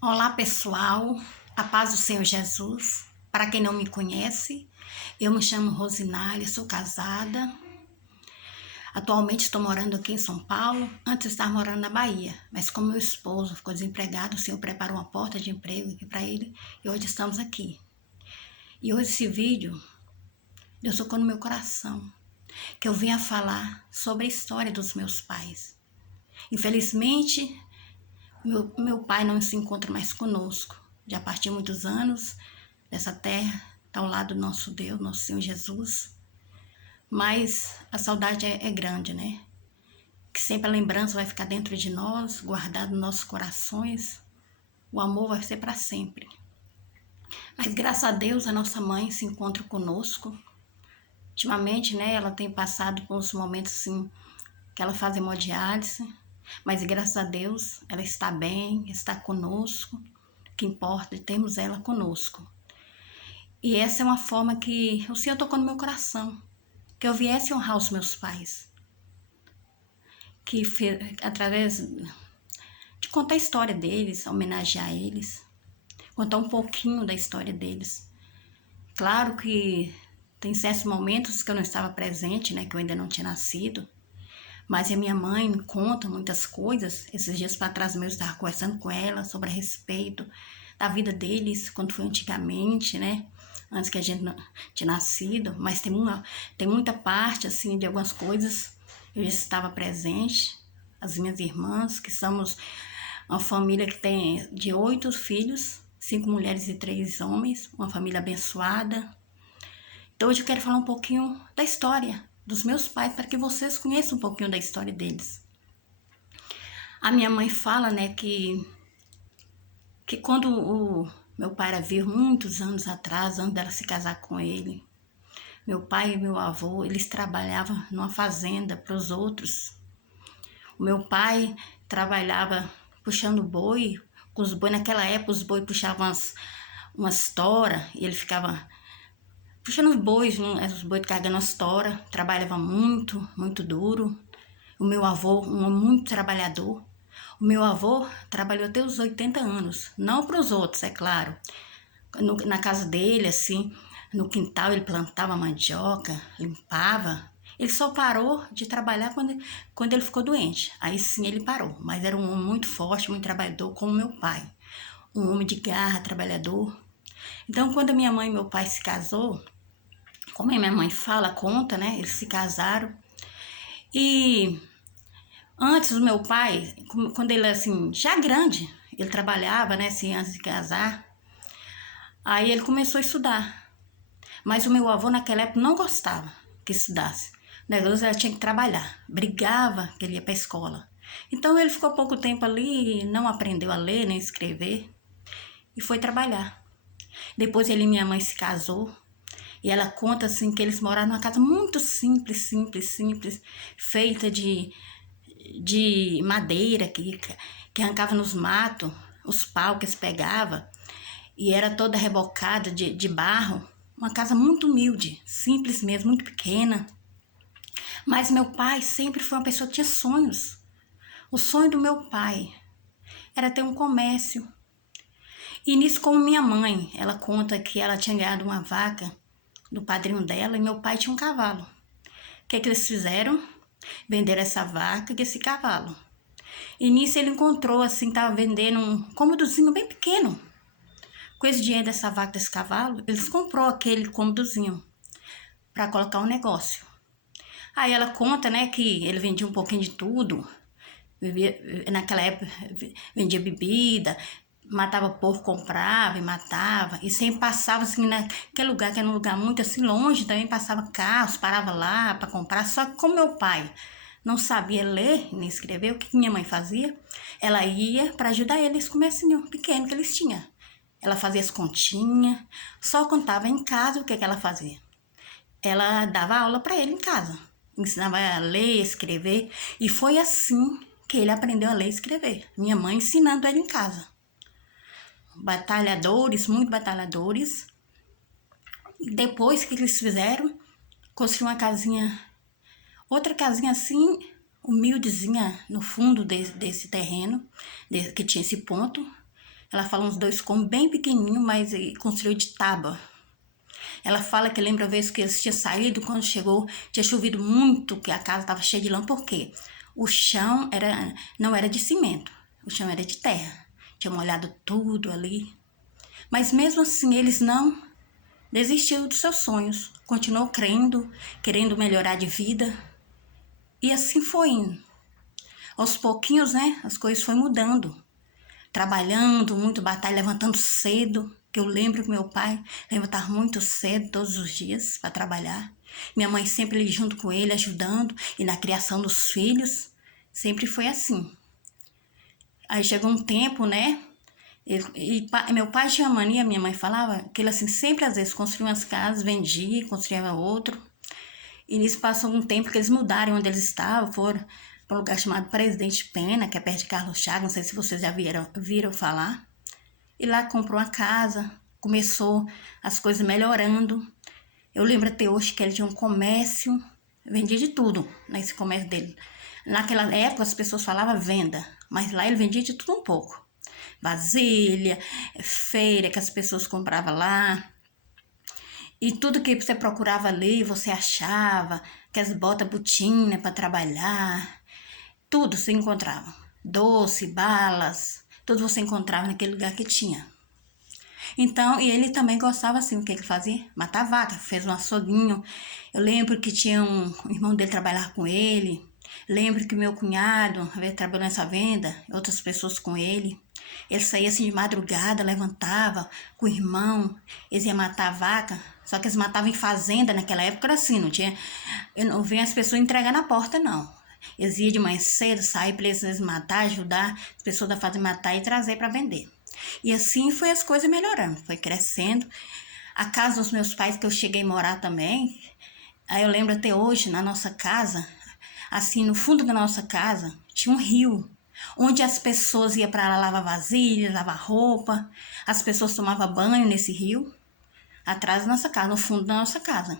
Olá pessoal, a paz do Senhor Jesus. Para quem não me conhece, eu me chamo Rosinália, sou casada. Atualmente estou morando aqui em São Paulo, antes estava morando na Bahia. Mas como meu esposo ficou desempregado, o Senhor preparou uma porta de emprego aqui para ele e hoje estamos aqui. E hoje esse vídeo, Deus tocou no meu coração, que eu venha falar sobre a história dos meus pais. Infelizmente, meu pai não se encontra mais conosco. Já partiu muitos anos dessa terra, está ao lado do nosso Deus, nosso Senhor Jesus. Mas a saudade é grande, né? Que sempre a lembrança vai ficar dentro de nós, guardado nos nossos corações. O amor vai ser para sempre. Mas graças a Deus a nossa mãe se encontra conosco. Ultimamente, né, ela tem passado por uns momentos assim que ela faz hemodiálise. Mas graças a Deus ela está bem, está conosco. O que importa é termos ela conosco. E essa é uma forma que o Senhor tocou no meu coração, que eu viesse honrar os meus pais, que através de contar a história deles, homenagear eles, contar um pouquinho da história deles. Claro que tem certos momentos que eu não estava presente, né, que eu ainda não tinha nascido, mas a minha mãe me conta muitas coisas. Esses dias para trás eu estava conversando com ela sobre a respeito da vida deles, quando foi antigamente, né? Antes que a gente não tinha nascido, mas tem muita parte, assim, de algumas coisas eu já estava presente. As minhas irmãs, que somos uma família que tem de 8 filhos, 5 mulheres e 3 homens, uma família abençoada. Então hoje eu quero falar um pouquinho da história dos meus pais, para que vocês conheçam um pouquinho da história deles. A minha mãe fala, né, que quando o meu pai era vivo, muitos anos atrás, antes dela se casar com ele, meu pai e meu avô, eles trabalhavam numa fazenda para os outros. O meu pai trabalhava puxando boi, com os boi, naquela época os boi puxavam umas toras, e ele ficava puxando os bois carregando as toras, trabalhava muito, muito duro. O meu avô, um homem muito trabalhador. O meu avô trabalhou até os 80 anos, não para os outros, é claro. Na casa dele, assim, no quintal, ele plantava mandioca, limpava. Ele só parou de trabalhar quando ele ficou doente. Aí sim ele parou, mas era um homem muito forte, muito trabalhador, como meu pai. Um homem de garra, trabalhador. Então, quando a minha mãe e meu pai se casou, como a minha mãe fala, conta, né? Eles se casaram. E antes do meu pai, quando ele assim, já grande, ele trabalhava, né, assim, antes de casar. Aí ele começou a estudar. Mas o meu avô naquela época não gostava que estudasse. O negócio ela tinha que trabalhar. Brigava que ele ia para a escola. Então ele ficou pouco tempo ali, não aprendeu a ler nem escrever e foi trabalhar. Depois ele e minha mãe se casou. E ela conta assim que eles moraram numa casa muito simples, feita de madeira que arrancava nos matos, os pau que eles pegavam, e era toda rebocada de barro. Uma casa muito humilde, simples mesmo, muito pequena. Mas meu pai sempre foi uma pessoa que tinha sonhos. O sonho do meu pai era ter um comércio. E nisso, como minha mãe, ela conta que ela tinha ganhado uma vaca do padrinho dela e meu pai tinha um cavalo. O que eles fizeram? Venderam essa vaca e esse cavalo. E nisso ele encontrou, assim, tava vendendo um cômodozinho bem pequeno. Com esse dinheiro dessa vaca, desse cavalo, eles comprou aquele cômodozinho para colocar um negócio. Aí ela conta, né, que ele vendia um pouquinho de tudo. Naquela época, vendia bebida, matava porco, comprava e matava. E sempre passava, assim, naquele lugar, que era um lugar muito, assim, longe, também passava carros, parava lá para comprar. Só que como meu pai não sabia ler nem escrever, o que minha mãe fazia? Ela ia para ajudar ele nesse comércio pequeno que eles tinham. Ela fazia as continhas. Só quando estava em casa, o que ela fazia? Ela dava aula para ele em casa. Ensinava a ler, escrever. E foi assim que ele aprendeu a ler e escrever. Minha mãe ensinando ele em casa. Batalhadores, muito batalhadores. E depois, o que eles fizeram? Construíram uma casinha, outra casinha assim, humildezinha, no fundo desse terreno, que tinha esse ponto. Ela fala uns 2 cômodos bem pequenininho, mas construiu de tábua. Ela fala que lembra a vez que eles tinham saído, quando chegou, tinha chovido muito, que a casa estava cheia de lama. Por quê? O chão não era de cimento, o chão era de terra. Tinha molhado tudo ali. Mas mesmo assim, eles não desistiram dos seus sonhos. Continuou crendo, querendo melhorar de vida. E assim foi indo. Aos pouquinhos, né, as coisas foram mudando. Trabalhando, muito batalha, levantando cedo. Que eu lembro que meu pai levantava muito cedo, todos os dias, para trabalhar. Minha mãe sempre ali junto com ele, ajudando. E na criação dos filhos, sempre foi assim. Aí chegou um tempo, né? Meu pai tinha mania, minha mãe falava, que ele assim, sempre às vezes construía umas casas, vendia, construía outro. E nisso passou um tempo que eles mudaram onde eles estavam, foram para um lugar chamado Presidente Pena, que é perto de Carlos Chagas, não sei se vocês já viram falar. E lá comprou uma casa, começou as coisas melhorando. Eu lembro até hoje que ele tinha um comércio, vendia de tudo nesse comércio dele. Naquela época as pessoas falavam venda, mas lá ele vendia de tudo um pouco. Vasilha, feira que as pessoas compravam lá. E tudo que você procurava ali, você achava, que as botas botina para trabalhar, tudo você encontrava. Doce, balas, tudo você encontrava naquele lugar que tinha. Então, e ele também gostava assim, o que ele fazia? Matar vaca, fez um açouguinho. Eu lembro que tinha um irmão dele trabalhar com ele. Lembro que meu cunhado, trabalhou nessa venda, outras pessoas com ele. Ele saía assim de madrugada, levantava com o irmão, eles iam matar a vaca, só que eles matavam em fazenda, naquela época era assim, não tinha, eu não via as pessoas entregar na porta, não. Eles iam de manhã cedo, sair para eles matar, ajudar as pessoas da fazenda matar e trazer para vender. E assim foi as coisas melhorando, foi crescendo. A casa dos meus pais, que eu cheguei a morar também, aí eu lembro até hoje, na nossa casa, assim, no fundo da nossa casa, tinha um rio, onde as pessoas iam para lá lavar vasilha, lavar roupa, as pessoas tomavam banho nesse rio, atrás da nossa casa, no fundo da nossa casa.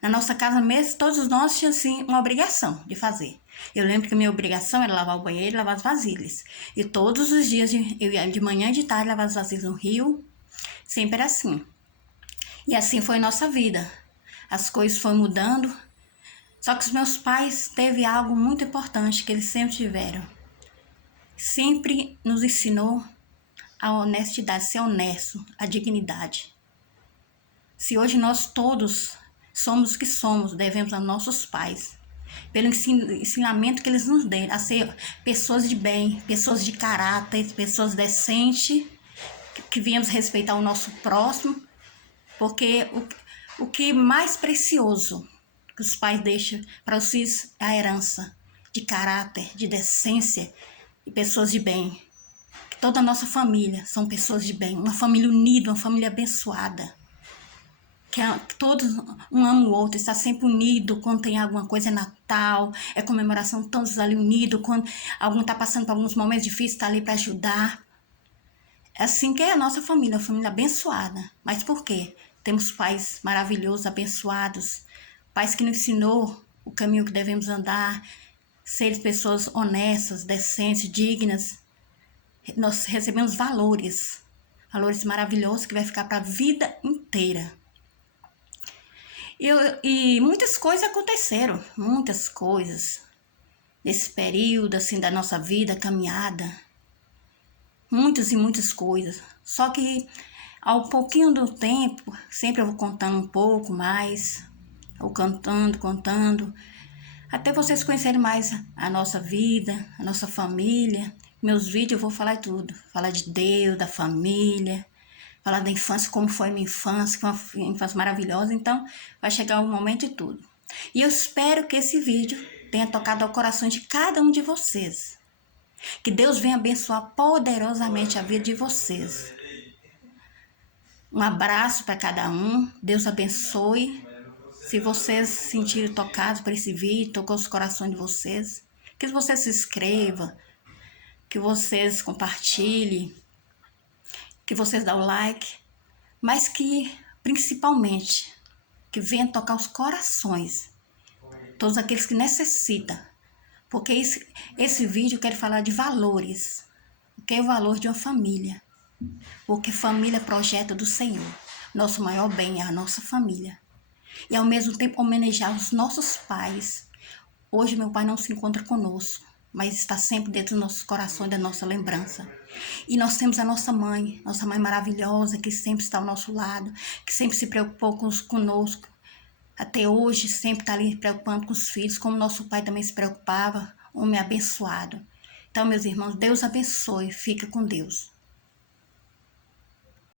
Na nossa casa mesmo, todos nós tínhamos assim, uma obrigação de fazer. Eu lembro que a minha obrigação era lavar o banheiro e lavar as vasilhas. E todos os dias eu ia de manhã e de tarde lavar as vasilhas no rio, sempre era assim. E assim foi nossa vida. As coisas foram mudando. Só que os meus pais teve algo muito importante que eles sempre tiveram. Sempre nos ensinou a honestidade, ser honesto, a dignidade. Se hoje nós todos somos o que somos, devemos aos nossos pais, pelo ensinamento que eles nos deram, a ser pessoas de bem, pessoas de caráter, pessoas decentes, que viemos respeitar o nosso próximo, porque o que mais precioso que os pais deixam para os filhos é a herança de caráter, de decência e pessoas de bem. Toda a nossa família são pessoas de bem, uma família unida, uma família abençoada. Que todos um ama o outro, está sempre unido quando tem alguma coisa, é Natal, é comemoração, todos ali unidos, quando algum está passando por alguns momentos difíceis, está ali para ajudar. É assim que é a nossa família, uma família abençoada. Mas por quê? Temos pais maravilhosos, abençoados, pais que nos ensinou o caminho que devemos andar, ser pessoas honestas, decentes, dignas. Nós recebemos valores maravilhosos que vai ficar para a vida inteira. E muitas coisas aconteceram, muitas coisas, nesse período assim da nossa vida, caminhada, muitas e muitas coisas. Só que ao pouquinho do tempo, sempre eu vou contando um pouco mais, ou contando, até vocês conhecerem mais a nossa vida, a nossa família. Meus vídeos eu vou falar tudo, falar de Deus, da família, falar da infância, como foi a minha infância, que foi uma infância maravilhosa. Então, vai chegar um momento e tudo. E eu espero que esse vídeo tenha tocado ao coração de cada um de vocês. Que Deus venha abençoar poderosamente a vida de vocês. Um abraço para cada um. Deus abençoe. Se vocês se sentirem tocados por esse vídeo, tocou os corações de vocês, que vocês se inscrevam, que vocês compartilhem, que vocês dão o like, mas que, principalmente, que venha tocar os corações, todos aqueles que necessitam, porque esse vídeo eu quero falar de valores, o que é o valor de uma família. Porque família é projeto do Senhor. Nosso maior bem é a nossa família. E ao mesmo tempo homenagear os nossos pais. Hoje meu pai não se encontra conosco, mas está sempre dentro dos nossos corações, da nossa lembrança. E nós temos a nossa mãe maravilhosa, que sempre está ao nosso lado, que sempre se preocupou conosco. Até hoje sempre está ali preocupando com os filhos, como nosso pai também se preocupava, homem abençoado. Então, meus irmãos, Deus abençoe, fica com Deus.